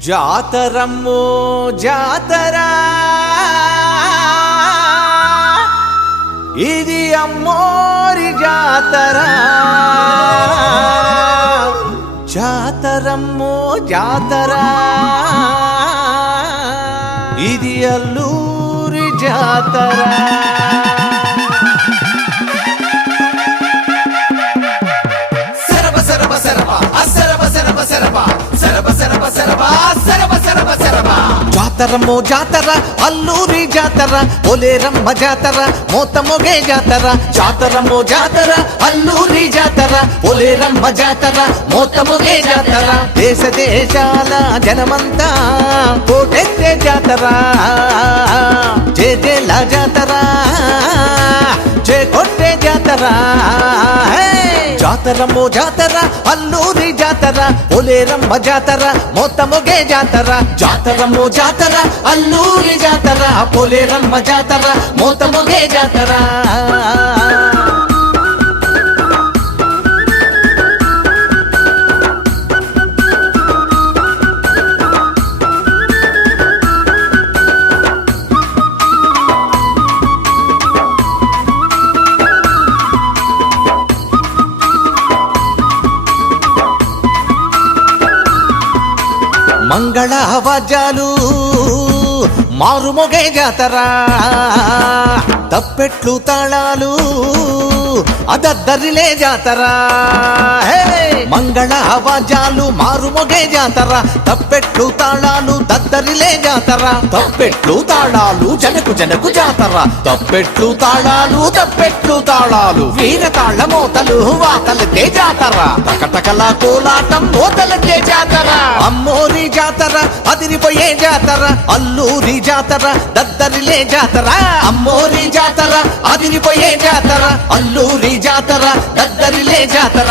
జాతరమ్మో జాతరా. ఇది అమ్మోరి జాతరా. జాతరమ్మో జాతరా. ఇది అల్లూరి జాతరా. జాతరమ్మో జాతర అల్లూరి జాతర ఒలేరమ్మ జాతర మోతమొగే జాతర. జాతరమో జాతర అల్లూరి జాతర ఒలేరమ్మ జాతర మోతమొగే జాతర. దేశ దేశాల జనమంతా కోటెత్తే జాతర. జే జేల జాతర జే కొట్టే జాతర. జాతరమ్మో జాతర అల్లూరి జాతర ఒలేరమ్మ జాతర మొత్తమొగే జాతర. జాతరమ్మో జాతర అల్లూరి జాతర పొలేరమ్మ జాతర మొత్తమొగే జాతర. మంగళ వాద్యాలు మారుమొగే జాతర తప్పెట్లు తాళాలు అదద్దరిలే జాతర హే! మంగళ వాద్యాలు మారుమొగే జాతర. తప్పెట్లు తాళాలు దద్దరిలే జాతర. తప్పెట్లు తాళాలు జనకు జనకు జాతర. తప్పెట్లు తాళాలు తప్పెట్లు తాళాలు. వీర తాళ మోతలు వాతలకే జాతర. తకటకల కోలాటం మోతలకే జాతర. అమ్మోరి జాతర అదిరిపోయే జాతర. అల్లూరి జాతర దద్దరిలే జాతర. అమ్మోరి జాతర అదిరిపోయే జాతర. అల్లూరి జాతర దద్దరిలే జాతర.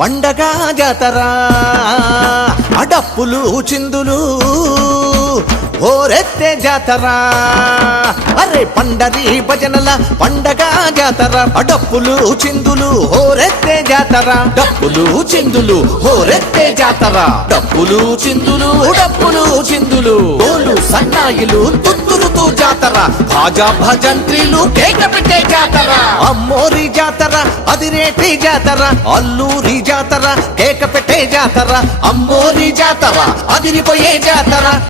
పండగ జాతర అడప్పులు చిందులు ఓరెత్తే జాతర. అరే పండరి భజనల పండగ జాతర అడప్పులు చిందులు ఓరెత్తే జాతర. డప్పులు చిందులు ఓరెత్తే జాతర. డప్పులు చిందులు డప్పులు చిందులు డోలు సన్నాయిలు తుత్తురుతూ జాతర. భాజా భజంత్రీలు కేక పెట్టే జాతర. అమ్మోరి జాతర అదిరేటి జాతర అల్లూరి జాతర కేక పెట్టే జాతర. అమ్మోరి జాతర అదిరిపోయే జాతర.